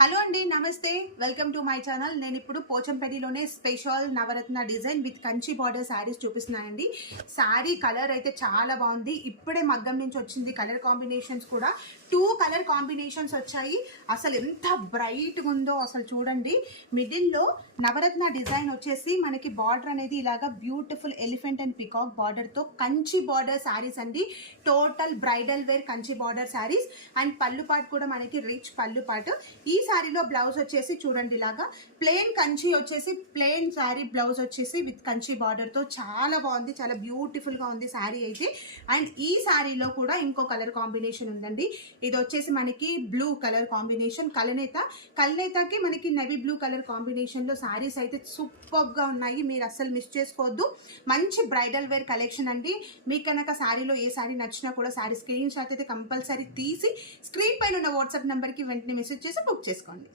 Hello అండి, నమస్తే. Welcome to my channel. నేను ఇప్పుడు పోచంపల్లిలోనే special Navaratna design with Kanchi border saris చూపిస్తున్నానండి. శారీ కలర్ అయితే చాలా బాగుంది. ఇప్పుడే మగ్గం నుంచి వచ్చింది. కలర్ కాంబినేషన్స్ కూడా 2 కలర్ కాంబినేషన్స్ వచ్చాయి. అసలు ఎంత బ్రైట్గా ఉందో అసలు చూడండి. మిడిల్లో నవరత్న డిజైన్ వచ్చేసి మనకి బార్డర్ అనేది ఇలాగా బ్యూటిఫుల్ ఎలిఫెంట్ అండ్ పికాక్ బార్డర్తో కంచి బార్డర్ శారీస్ అండి. Total bridal wear Kanchi border saris and పళ్ళు పాటు కూడా మనకి రిచ్ పళ్ళు పాటు. ఈ శారీలో బ్లౌజ్ వచ్చేసి చూడండి, ఇలాగా ప్లెయిన్ కంచి వచ్చేసి ప్లెయిన్ శారీ బ్లౌజ్ వచ్చేసి విత్ కంచి బార్డర్తో చాలా బాగుంది. చాలా బ్యూటిఫుల్గా ఉంది శారీ అయితే. అండ్ ఈ శారీలో కూడా ఇంకో కలర్ కాంబినేషన్ ఉందండి. ఇది వచ్చేసి మనకి బ్లూ కలర్ కాంబినేషన్. కల్నేతకి మనకి నెవీ బ్లూ కలర్ కాంబినేషన్లో శారీస్ అయితే సూపర్గా ఉన్నాయి. మీరు అస్సలు మిస్ చేసుకోవద్దు. మంచి బ్రైడల్ వేర్ కలెక్షన్ అండి. మీకు కనుక శారీలో ఏ శారీ నచ్చినా కూడా శారీ స్క్రీన్ షాట్ అయితే కంపల్సరీ తీసి స్క్రీన్ పైన ఉన్న వాట్సాప్ నెంబర్కి వెంటనే మెసేజ్ చేసి బుక్ చేసుకోండి.